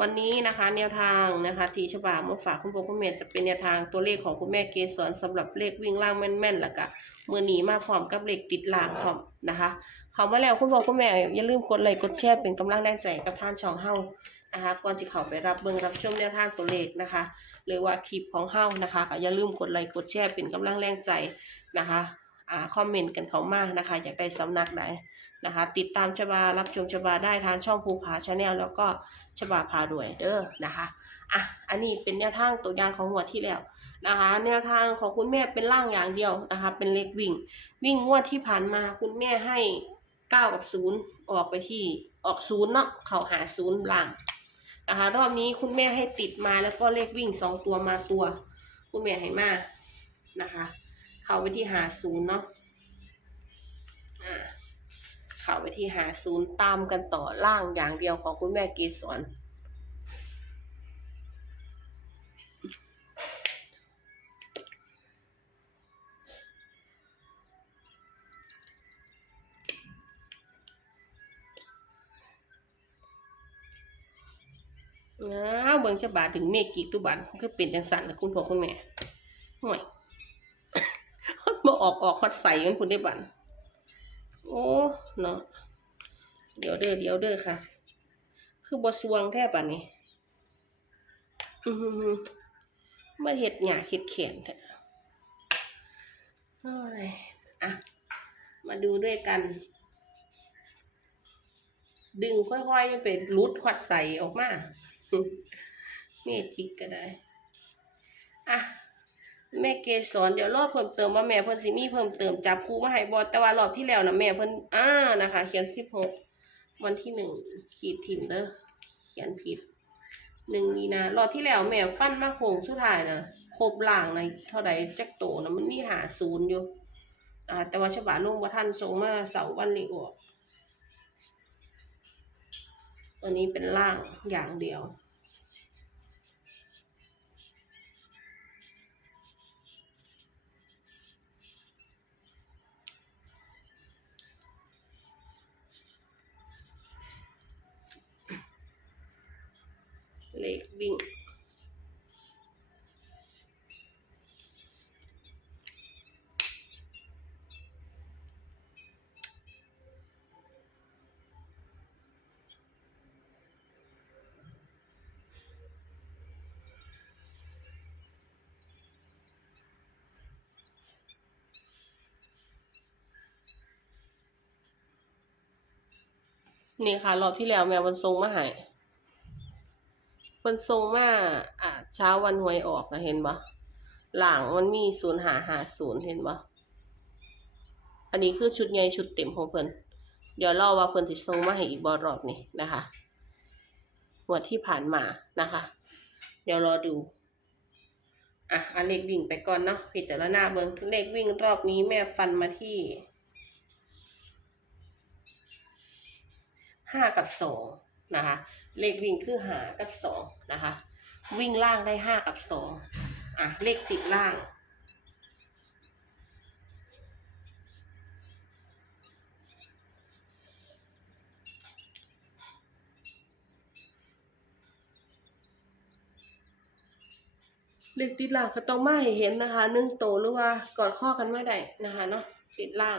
วันนี้นะคะแนวทางนะคะทีฉบามาฝากคุณพ่คุณแม่จะเป็นแนวทางตัวเลขของคุณแม่เกสรสำหรับเลขวิ่งล่างแม่นๆแล้วก็มือหนีมาพร้อมกับเลขติดล่างพร้อมนะคะเขามาแล้วคุณพ่คุณแม่อย่าลืมกดไลค์กดแชร์เป็นกำลังแรงใจกับท่านช่องเฮานะคะก่อนจะเข้าไปรับเบิ่งรับชมแนวทางตัวเลขนะคะ หรือว่าคลิปของเฮานะคะก็อย่าลืมกดไลค์กดแชร์เป็นกำลังแรงใจนะคะ คอมเมนต์กันเขามากนะคะ อยากได้สำนักไหนนะคะ ติดตามชบารับชมชบาได้ทางช่องภูผาชาแนลแล้วก็ชบาพารวยเด้อนะคะอะอันนี้เป็นแนวทางตัวอย่างของหัวที่แล้วนะคะ แนวทางของคุณแม่เป็นล่างอย่างเดียวนะคะ เป็นเลขวิ่ง วิ่งงวดที่ผ่านมาคุณแม่ให้เก้ากับศูนย์ออกไปที่ออกศูนย์เนาะเขาหาศูนย์ล่างนะคะรอบนี้คุณแม่ให้ติดมาแล้วก็เลขวิ่งสองตัวมาตัว คุณแม่ให้มานะคะ เข้าไปที่หาศูนย์เนาะอ่าเข้าไปที่หาศูนย์ตามกันต่อล่างอย่างเดียวของคุณแม่เกสรอ้าเบิ่งจะบาทถึงเมฆกิกตุบันคือเป็นจังสันล้วคุณพ่อคุณแม่ห่วย ออกออกฮอดใส่กันคุณได้บันโอ้เนาะเดี๋ยวเด้อเดี๋ยวเด้อค่ะ คือบสวงแทบปันนี้อือหือมาเห็ดหยาเห็ดเขียนแท้เฮ้ยอะมาดูด้วยกัน ดึงค่อยๆเป็นรุดหวัดใส่ออกมาเมจิกก็ได้ อะ แม่เกสรเดี๋ยวรอบเพิ่มเติมว่าแม่เพิ่นสิมีเพิ่มเติมจับคู่มาให้บอแต่ว่ารอบที่แล้วนะแม่เพิ่นอ่านะคะ เขียนสิบหกวันที่หนึ่งขีดทิมเด้อเขียนผิดหนึ่งมีนารอบที่แล้วแม่ฟันมาโค้งสุดท้ายนะครบล่างในเท่าใดจักโตนะมันมีหาศูนย์อยู่อ่าแต่ว่าฉบับลุงว่าท่านส่งมาเสาร์วันนี้ออกตัวนี้เป็นล่างอย่างเดียว วิ่งนี่ค่ะรอบที่แล้วแมวมันทรงมาให้ มันทรงมาอ่าเช้าวันหวยออกนะเห็นปะหลังมันมีศูนย์หาหาศูนย์เห็นปะอันนี้คือชุดใหญ่ชุดเต็มของเพิ่นเดี๋ยวรอว่าเพิ่นสิทรงมาให้อีกบอรอบนี้นะคะงวดที่ผ่านมานะคะ เดี๋ยวรอดูอะอันเลขวิ่งไปก่อนเนาะพิจารณาเบิ่งเลขวิ่งรอบนี้แม่ฟันมาที่ห้ากับสอง นะคะ เลขวิ่งคือหากับสองนะคะ วิ่งล่างได้ห้ากับสองอะ เลขติดล่าง เลขติดล่างก็ต้องมาให้เห็นนะคะหนึ่งโตหรือว่ากอดข้อกันไม่ได้นะคะเนาะติดล่าง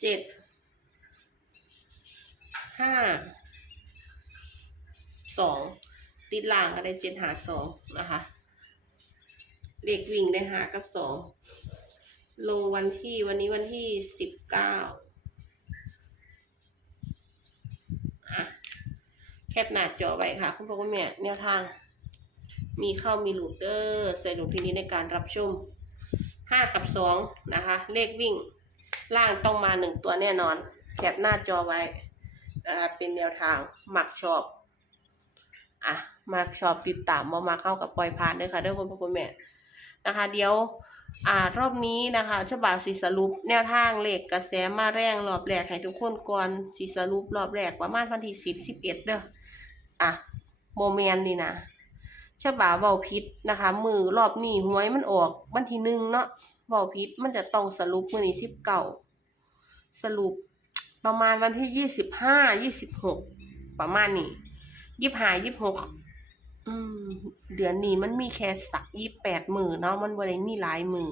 เจ็ดห้าสองติดล่างก็ได้เจ็ดหาสองนะคะเลขวิ่งได้หากับสองลงวันที่วันนี้วันที่สิบเก้าอะแคปหน้าจอไว้ค่ะ คุณพ่อคุณแม่แนวทาง มีเข้ามีหลุดเดอร์ใส่หลุดพินิจในการรับชมห้ากับสองนะคะ เลขวิ่ง ล่างต้องมาหนึ่งตัวแน่นอนแคปหน้าจอไว้เป็นแนวทางหมักชอบอะมาชอบติดตามมามาเข้ากับปล่อยผ่านด้วยค่ะด้วยคุณพ่อคุณแม่นะคะ เดี๋ยวอ่ารอบนี้นะคะฉบับสีสรุปแนวทางเหลขกกระแสมาแรงรอบแรกให้ทุกคนก่อนสีสรุปรอบแรกประมาณวันที่สิบสิบเอ็ดเด้ออะโมเมนต์นี่นะฉบับเบาพิษนะคะ มือรอบนี้หวยมันออกวันที่หนึ่งเนาะ เว้าผิดมันจะต้องสรุปมื้อนี้สิบเก้าสรุปประมาณวันที่ยี่สิบห้ายี่สิบหกประมาณนี้ยี่ห้ายี่หกอืมเดือนนี้มันมีแค่สักยี่แปดมือเนาะมันบ่ได้มีหลายมือ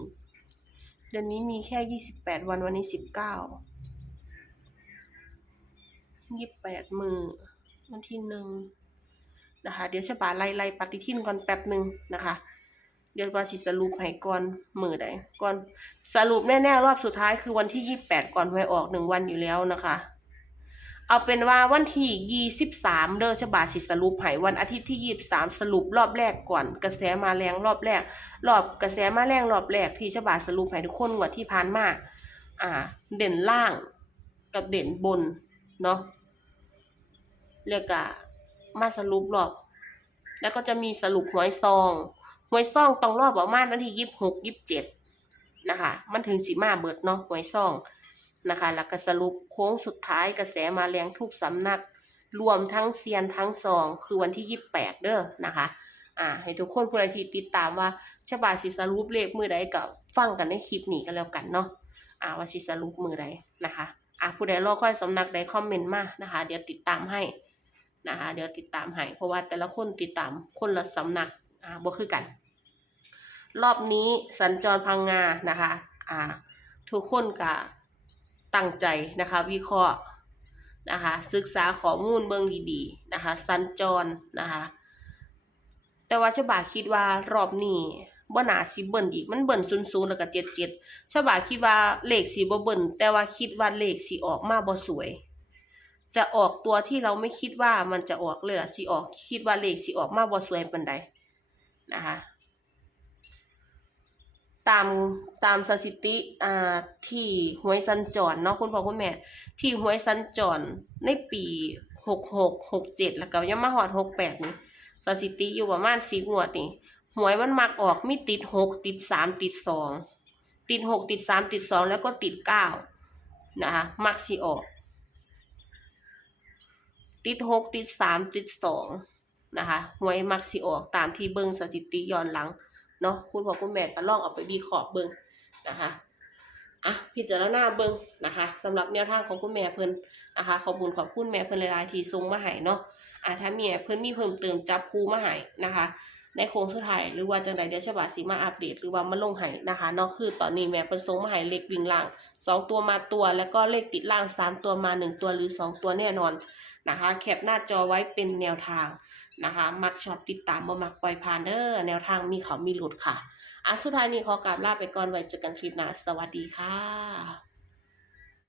เดือนนี้มีแค่ยี่สิบแปดวันวันนี้สิบเก้ายี่แปดมือวันที่หนึ่งนะคะ เดี๋ยวฉบาไล่ไล่ปฏิทินก่อนแป๊บหนึ่งนะคะ เดี๋ยวว่าสิสรุปให้ก่อนมือใดก่อนสรุปแน่ๆรอบสุดท้ายคือวันที่ยี่แปดก่อนหวยออกหนึ่งวันอยู่แล้วนะคะ เอาเป็นว่าวันที่ยี่สิบสามเด้อฉบาสิสรุปให้วันอาทิตย์ที่ยี่สิบสามสรุปรอบแรกก่อน กระแสมาแรงรอบแรก รอบกระแสมาแรงรอบแรกที่ฉบาสรุปให้ทุกคนว่าที่ผ่านมาอ่า เด่นล่างกับเด่นบนเนาะเรียกอะมาสรุปรอบ แล้วก็จะมีสรุปหวยซอง หวยซ่องต้องรอบประมาณวันที่ยี่สิบหกยี่สิบเจ็ดนะคะ มันถึงสีมาเบิดเนาะหวยซ่องนะคะ แล้วก็สรุปโค้งสุดท้ายกระแสมาแรงทุกสำนัก รวมทั้งเซียนทั้งซอง คือวันที่ยี่สิบแปดเด้อนะคะ อ่า ให้ทุกคนผู้ใดที่ติดตามว่าฉบาสิสรุปเลขมือใดก็ฟังกันในคลิปนี้กันแล้วกันเนาะอ่าว่าสิสรุปมือใดนะคะอ่าผู้ใดรอค่อยสำนักใดคอมเมนต์มานะคะ เดี๋ยวติดตามให้นะคะ เดี๋ยวติดตามให้เพราะว่าแต่ละคนติดตามคนละสำนัก อ่าบ่คือกัน รอบนี้สัญจรพังงานะคะอ่าทุกคนก็ตั้งใจนะคะ วิเคราะห์นะคะศึกษาข้อมูลเบิ่งดีๆนะคะ สัญจรนะคะ แต่ว่าฉบาคิดว่ารอบนี้บ่น่าสิเบิ่นอีกมันเบิ่น00แล้วก็77ฉบาคิดว่าเลขสิบ่เบิ่นแต่ว่าคิดว่าเลขสิออกมาบ่สวย จะออกตัวที่เราไม่คิดว่ามันจะออกเลยสิออก คิดว่าเลขสิออกมาบ่สวยเปานใด นะคะ ตามตามสถิติอ่าที่หวยสัญจรเนาะคุณพ่อคุณแม่ ที่หวยสัญจรในปีหกหกหกเจ็ดแล้วก็ยังมาหอดหกแปดนี่สถิติอยู่ประมาณสิบงวดนี่หวยมันมักออกมีติดหกติดสามติดสองติดหกติดสามติดสองแล้วก็ติดเก้านะคะมักสิออก ติดหกติดสามติดสอง นะคะหวยมักสิออกตามที่เบิ่งสถิติย้อนหลังเนาะคุณพ่อคุณแม่ก็ลองเอาไปวิเคราะห์เบิ่งนะคะอะพิจารณาเบิ่งนะคะสำหรับแนวทางของคุณแม่เพิ่นนะคะ ขอบคุณขอบคุณแม่เพิ่นหลายๆที่ส่งมาให้เนาะอะถ้าแม่เพิ่นมีเพิ่มเติมจับคู่มาให้นะคะ ในโค้งสุดท้ายหรือว่าจังใดเดี๋ยวฉบับสิมาอัปเดตหรือว่ามาลงให้นะคะเนาะคือตอนนี้แม่เพิ่นส่งมาให้เลขวิ่งล่างสองตัวมาตัวแล้วก็เลขติดล่างสามตัวมาหนึ่งตัวหรือสองตัวแน่นอนนะคะ แคปหน้าจอไว้เป็นแนวทาง นะคะ มักชอบติดตามบ่มักปล่อยผ่านเด้อแนวทางมีเขามีหลุดค่ะอะสุดท้ายนี้ขอกราบลาไปก่อนไว้เจอกันคลิปหน้าสวัสดีค่ะ